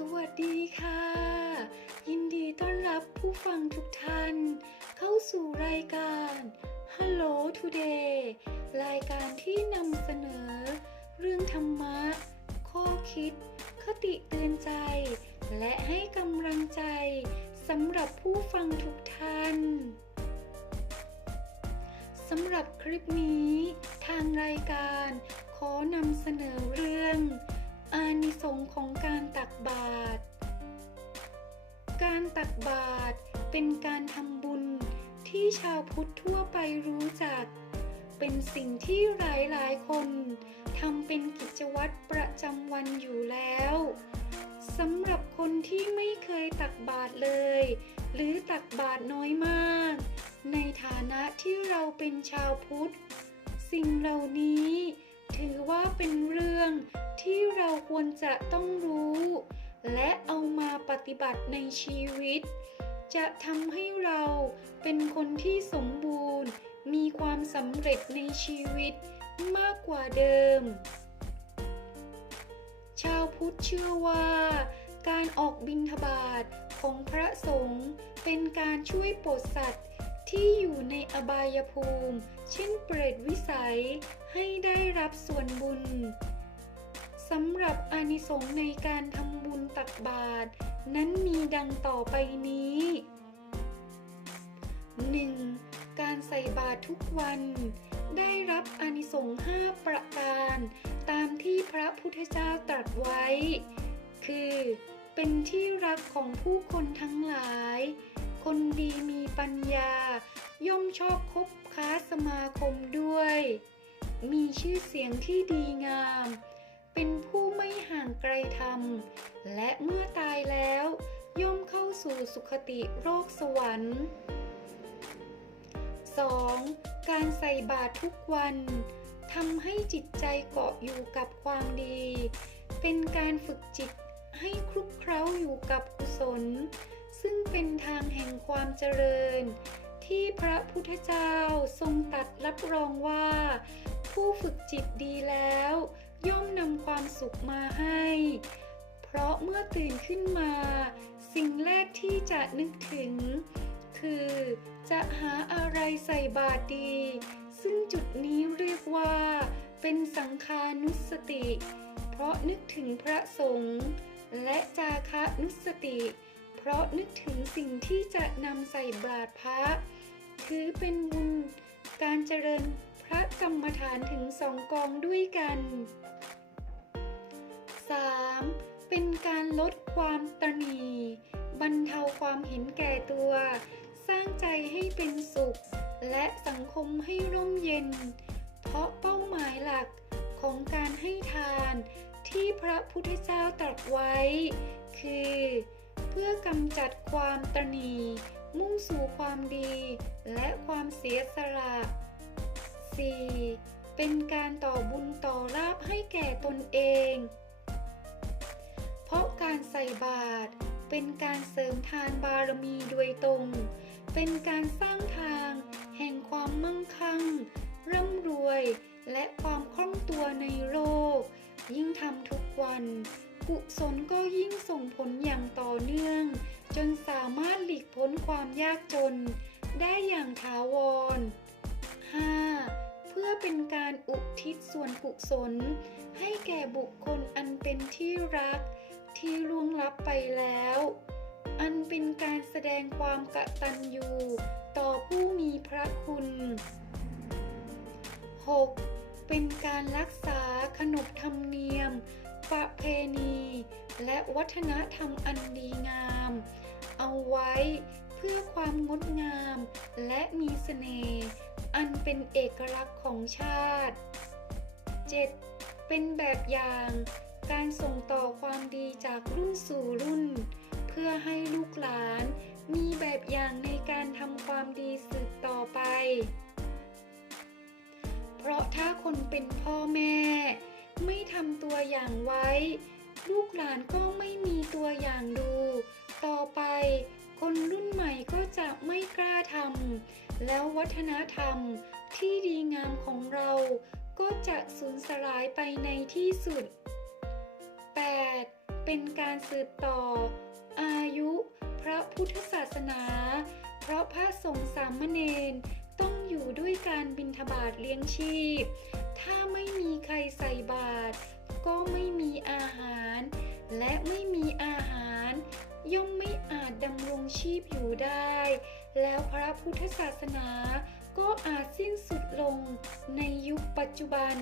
สวัสดีค่ะ ยินดีต้อนรับผู้ฟังทุกท่าน เข้าสู่รายการ Hello Today รายการที่นำเสนอ เรื่องธรรมะ ข้อคิด คติเตือนใจ และให้กำลังใจสำหรับผู้ฟังทุกท่านสำหรับคลิปนี้ ทางรายการขอนำเสนอเรื่อง อานิสงส์ของการตักบาตร การตักบาตรเป็นการทำบุญที่ชาวพุทธทั่วไปรู้จัก เป็นสิ่งที่หลายๆคนทำเป็นกิจวัตรประจำวันอยู่แล้วสำหรับคนที่ไม่เคยตักบาตรเลย หรือตักบาตรน้อยมาก ในฐานะที่เราเป็นชาวพุทธ สิ่งเหล่านี้ ถือว่าเป็นเรื่องที่เราควรจะต้องรู้ และเอามาปฏิบัติในชีวิต จะทำให้เราเป็นคนที่สมบูรณ์ มีความสำเร็จในชีวิตมากกว่าเดิม ชาวพุทธเชื่อว่า การออกบิณฑบาตของพระสงฆ์เป็นการช่วยปรดสัตว์ ที่อยู่ในอบายภูมิ เช่นเปรตวิสัย ให้ได้รับส่วนบุญสำหรับอานิสงส์ในการทำบุญตักบาตรนั้นมีดังต่อไปนี้ 1. การใส่บาตรทุกวัน ได้รับอานิสงส์5ประการ ตามที่พระพุทธเจ้าตรัสไว้ คือ เป็นที่รักของผู้คนทั้งหลาย คนดีมีปัญญา ย่อมชอบคบค้าสมาคมด้วย มีชื่อเสียงที่ดีงาม เป็นผู้ไม่ห่างไกลธรรม และเมื่อตายแล้ว ย่อมเข้าสู่สุคติโลกสวรรค์ 2. การใส่บาตรทุกวันทำให้จิตใจเกาะอยู่กับความดี เป็นการฝึกจิตให้คลุกเคล้าอยู่กับกุศล ซึ่งเป็นทางแห่งความเจริญ ที่พระพุทธเจ้าทรงตัดรับรองว่า ผู้ฝึกจิตดีแล้ว ย่อมนำความสุขมาให้ เพราะเมื่อตื่นขึ้นมา สิ่งแรกที่จะนึกถึง คือจะหาอะไรใส่บาตรดี ซึ่งจุดนี้เรียกว่า เป็นสังคานุสติ เพราะนึกถึงพระสงฆ์และจาคะนุสติ ราะนึกถึงสิ่งที่จะนำใส่บาตรพระถือเป็นบุญการเจริญพระกรรมฐานถึงสองกองด้วยกัน 3. เป็นการลดความตรณีบรรเทาความเห็นแก่ตัว สร้างใจให้เป็นสุข และสังคมให้ร่มเย็น เพราะเป้าหมายหลักของการให้ทานที่พระพุทธเจ้าตรัสไว้ คือ พื่อกำจัดความตรณีมุ่งสู่ความดี และความเสียสละ 4. เป็นการต่อบุญต่อลาภให้แก่ตนเอง เพราะการใส่บาตรเป็นการเสริมทานบารมีโดยตรง เป็นการสร้างทางแห่งความมั่งคั่ง ร่ำรวย และความคล่องตัวในโลก ยิ่งทำทุกวัน กุศลก็ยิ่งส่งผลอย่างต่อเนื่อง จนสามารถหลีกพ้นความยากจน ได้อย่างถาวร 5. เพื่อเป็นการอุทิศส่วนกุศล ให้แก่บุคคลอันเป็นที่รัก ที่ล่วงลับไปแล้ว อันเป็นการแสดงความกตัญญูต่อผู้มีพระคุณ 6. เป็นการรักษาขนบธรรมเนียม ประเพณี และวัฒนธรรมอันดีงาม เอาไว้เพื่อความงดงาม และมีเสน่ห์อันเป็นเอกลักษณ์ของชาติ 7. เป็นแบบอย่างการส่งต่อความดีจากรุ่นสู่รุ่น เพื่อให้ลูกหลาน มีแบบอย่างในการทำความดีสืบต่อไป เพราะถ้าคนเป็นพ่อแม่ ตัวอย่างไว้ ลูกหลานก็ไม่มีตัวอย่างดู ต่อไป คนรุ่นใหม่ก็จะไม่กล้าทำแล้ววัฒนธรรมที่ดีงามของเราก็จะสูญสลายไปในที่สุด 8. เป็นการสืบต่อ อายุ พระพุทธศาสนา เพราะพระสงฆ์สามเณรต้องอยู่ด้วยการบิณฑบาตเลี้ยงชีพ ถ้าไม่มีใครใส่บาตร ก็ไม่มีอาหาร และไม่มีอาหาร ย่อมไม่อาจดำรงชีพอยู่ได้ แล้วพระพุทธศาสนาก็อาจสิ้นสุดลงในยุคปัจจุบัน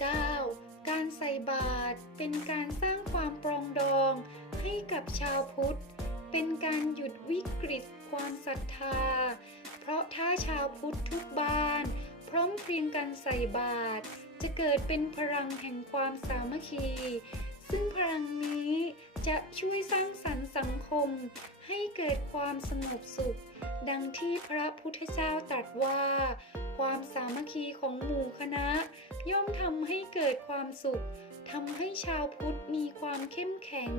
9. การใส่บาตรเป็นการสร้างความปรองดองให้กับชาวพุทธ เป็นการหยุดวิกฤตความศรัทธา เพราะถ้าชาวพุทธทุกบ้าน พร้อมเพรียงกันใส่บาตร จะเกิดเป็นพลังแห่งความสามัคคี ซึ่งพลังนี้จะช่วยสร้างสรรค์สังคม ให้เกิดความสงบสุข ดังที่พระพุทธเจ้าตรัสว่า ความสามัคคีของหมู่คณะ ย่อมทำให้เกิดความสุขทำให้ชาวพุทธมีความเข้มแข็ง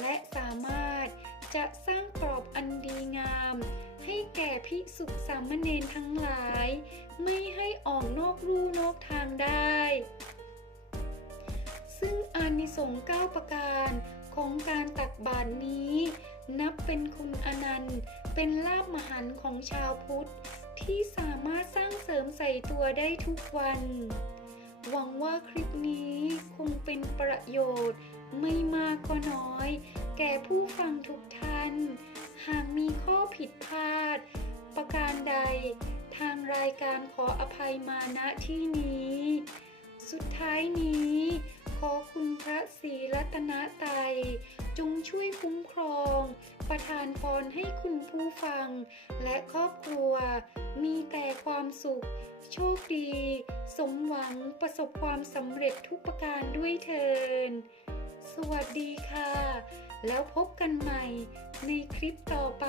และสามารถ จะสร้างกรอบอันดีงาม ให้แก่ภิกษุสามเณรทั้งหลาย ไม่ให้ออกนอกรูนอกทางได้ ซึ่งอานิสงส์9ประการของการตักบาตรนี้ นับเป็นคุณอนันต์ เป็นลาบมหันต์ของชาวพุทธ ที่สามารถสร้างเสริมใส่ตัวได้ทุกวัน หวังว่าคลิปนี้คงเป็นประโยชน์ไม่มากก็น้อย แก่ผู้ฟังทุกท่าน หากมีข้อผิดพลาด ประการใด ทางรายการขออภัยมาณที่นี้ สุดท้ายนี้ ขอคุณพระศรีรัตนตยจงช่วยคุ้มครอง ประทานพรให้คุณผู้ฟัง และครอบครัว มีแต่ความสุข โชคดี สมหวังประสบความสำเร็จทุกประการด้วยเทิน สวัสดีค่ะ แล้วพบกันใหม่ในคลิปต่อไป